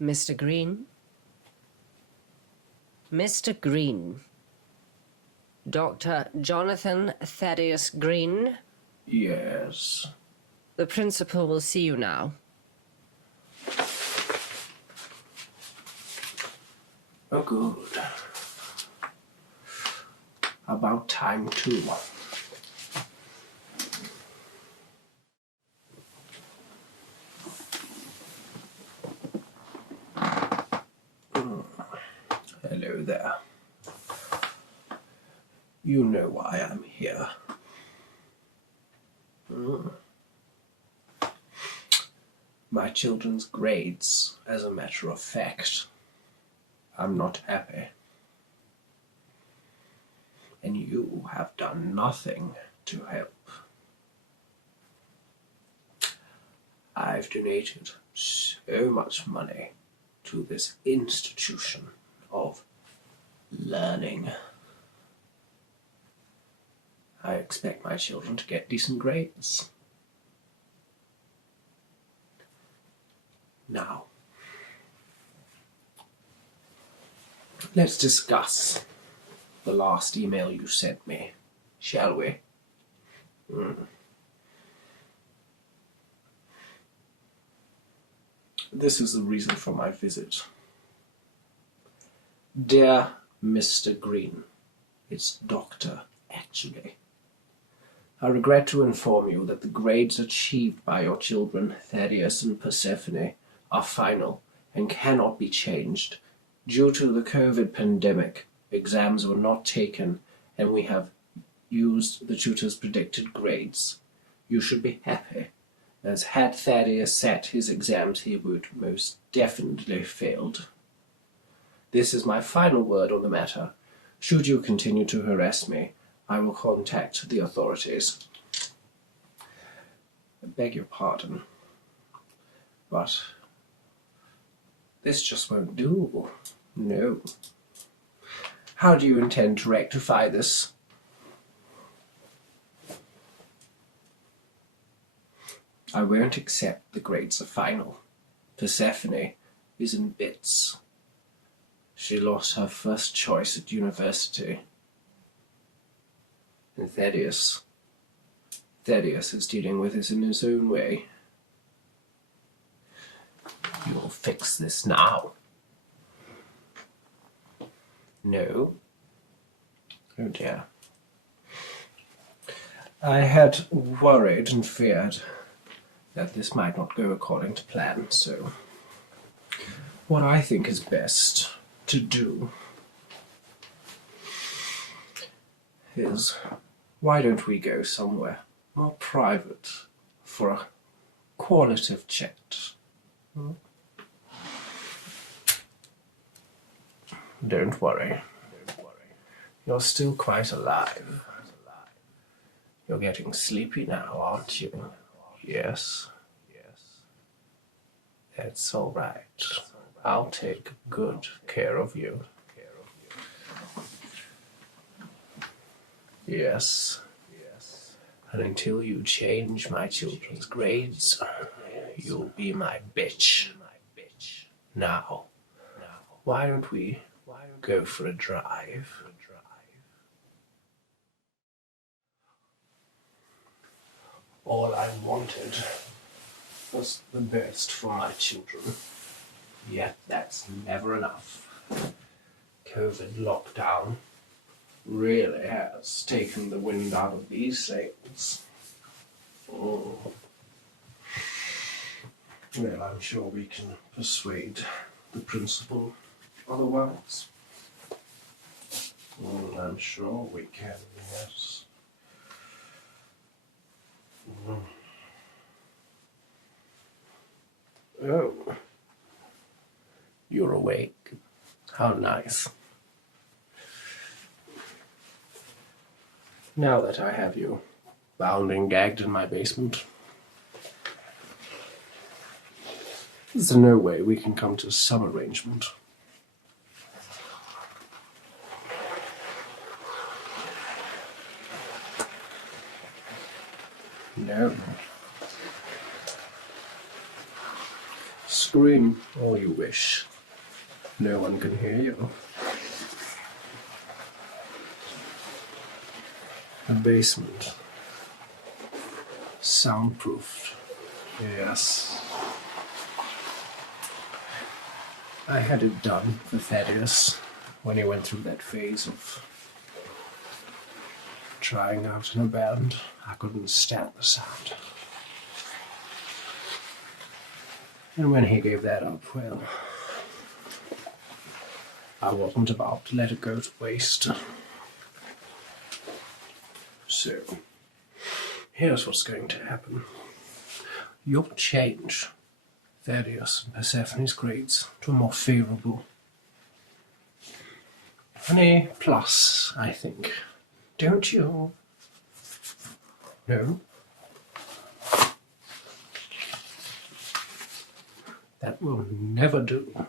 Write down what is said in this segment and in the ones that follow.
Mr. Greene? Mr. Greene. Dr. Jonathan Thaddeus Greene? Yes. The principal will see you now. Oh, good. About time, too. Hello there. You know why I'm here. My children's grades, as a matter of fact. I'm not happy. And you have done nothing to help. I've donated so much money to this institution of learning. I expect my children to get decent grades. Now, let's discuss the last email you sent me, shall we? This is the reason for my visit. Dear Mr. Greene, it's Doctor, actually. I regret to inform you that the grades achieved by your children, Thaddeus and Persephone, are final and cannot be changed. Due to the COVID pandemic, exams were not taken and we have used the tutor's predicted grades. You should be happy, as had Thaddeus sat his exams he would most definitely failed. This is my final word on the matter. Should you continue to harass me, I will contact the authorities. I beg your pardon, but this just won't do. No. How do you intend to rectify this? I won't accept the grades are final. Persephone is in bits. She lost her first choice at university. And Thaddeus is dealing with this in his own way. You'll fix this now. No. Oh dear. I had worried and feared that this might not go according to plan, so what I think is best to do is, why don't we go somewhere more private for a qualitative chat? Don't worry. You're still quite alive. You're getting sleepy now, aren't you? Yes. That's all right. I'll take good care of you. Yes. And until you change my children's grades, you'll be my bitch. Now, why don't we go for a drive? All I wanted was the best for my children. Yet that's never enough. COVID lockdown really has taken the wind out of these sails. Well, I'm sure we can persuade the principal otherwise. I'm sure we can, yes. Oh, you're awake. How nice. Now that I have you bound and gagged in my basement, is there no way we can come to some arrangement? No. Scream all you wish. No one can hear you. The basement. Soundproofed. Yes. I had it done for Thaddeus when he went through that phase of trying out in a band. I couldn't stand the sound. And when he gave that up, well, I wasn't about to let it go to waste. So, here's what's going to happen. You'll change Thaddeus and Persephone's grades to a more favourable. An A+, I think. Don't you? No? That will never do.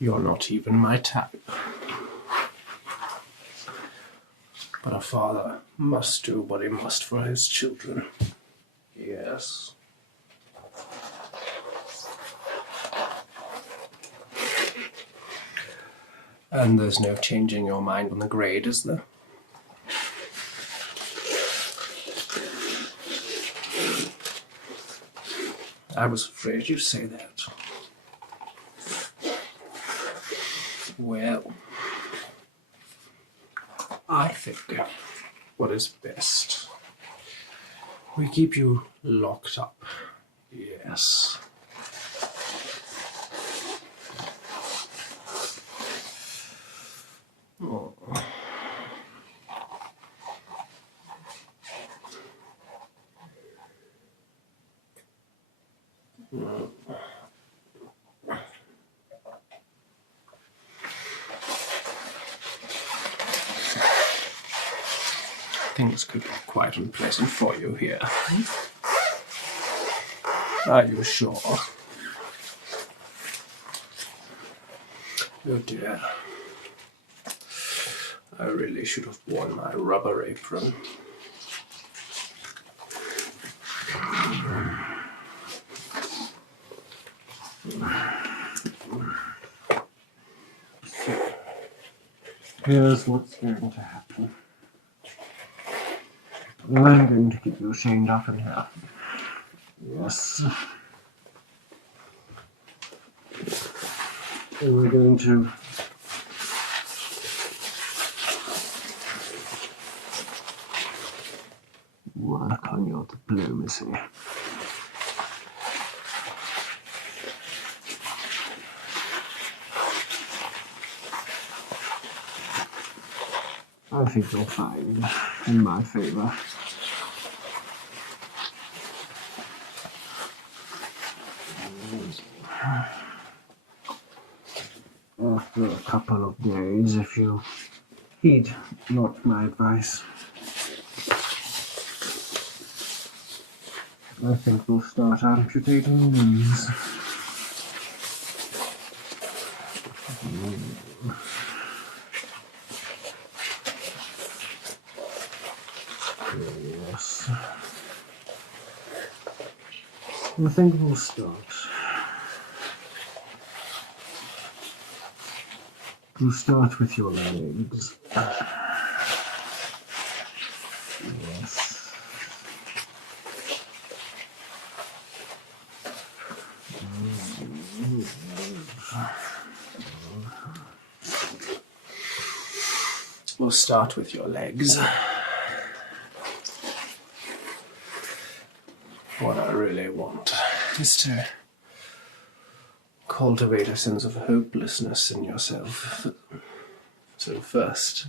You're not even my type. But a father must do what he must for his children. Yes. And there's no changing your mind on the grade, is there? I was afraid you'd say that. Well, I think what is best, we keep you locked up. Yes. Oh. Things could be quite unpleasant for you here. Are you sure? Oh dear. I really should have worn my rubber apron. So, here's what's going to happen. I'm going to keep you chained up in here. Yes. And we're going to work on your diplomacy. I think you'll find in my favour. After a couple of days, if you heed not my advice, I think we'll start amputating limbs. Yes. I think we'll start. We'll start with your legs. Yes. We'll start with your legs. What I really want is to cultivate a sense of hopelessness in yourself. So first,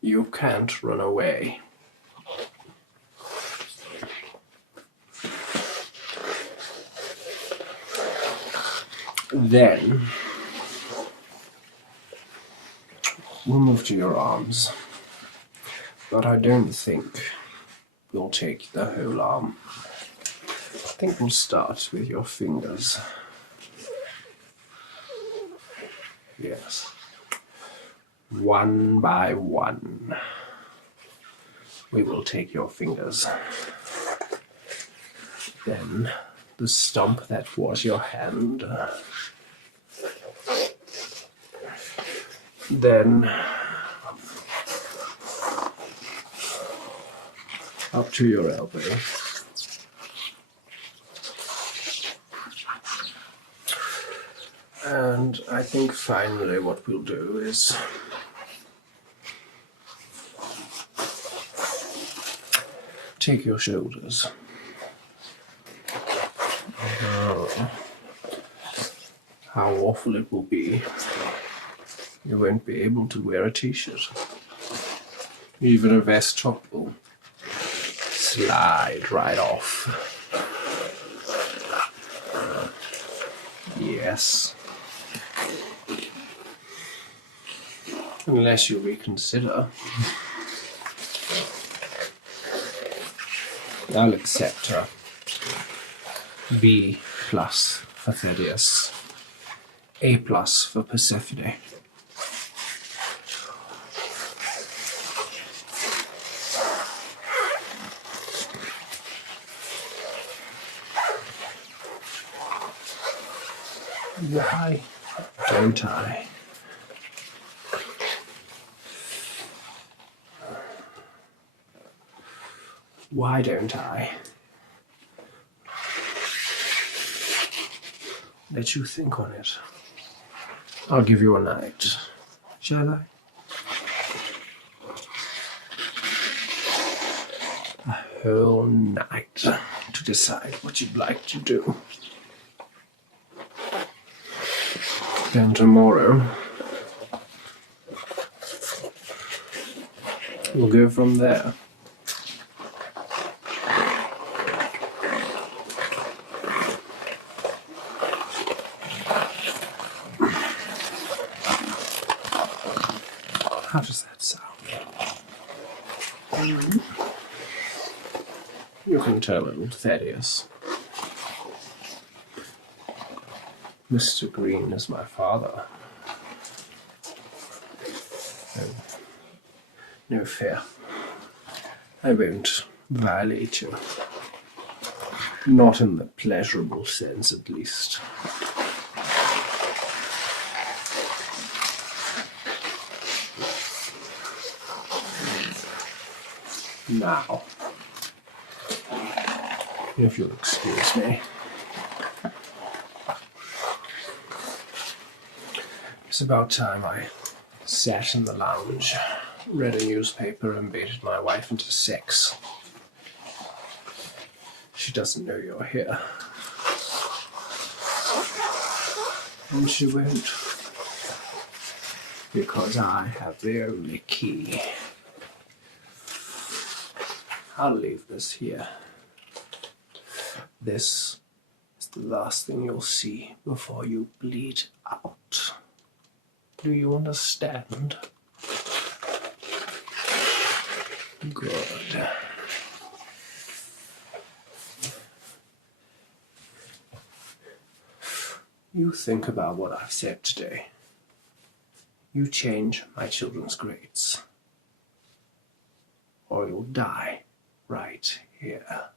you can't run away. Then we'll move to your arms, but I don't think we'll take the whole arm. I think we'll start with your fingers. Yes. One by one, we will take your fingers. Then the stump that was your hand. Then up to your elbow. And I think finally what we'll do is take your shoulders. How awful it will be. You won't be able to wear a t-shirt. Even a vest top will slide right off. Yes. Unless you reconsider. I'll accept her. B+ for Thaddeus. A+ for Persephone. Why don't I? Why don't I let you think on it? I'll give you a night, shall I? A whole night to decide what you'd like to do. Then tomorrow, we'll go from there. How does that sound? You can tell old Thaddeus. Mr. Greene is my father. No fear. I won't violate you. Not in the pleasurable sense, at least. Now, if you'll excuse me. It's about time I sat in the lounge, read a newspaper, and baited my wife into sex. She doesn't know you're here. And she won't. Because I have the only key. I'll leave this here. This is the last thing you'll see before you bleed out. Do you understand? Good. You think about what I've said today. You change my children's grades, or you'll die right here.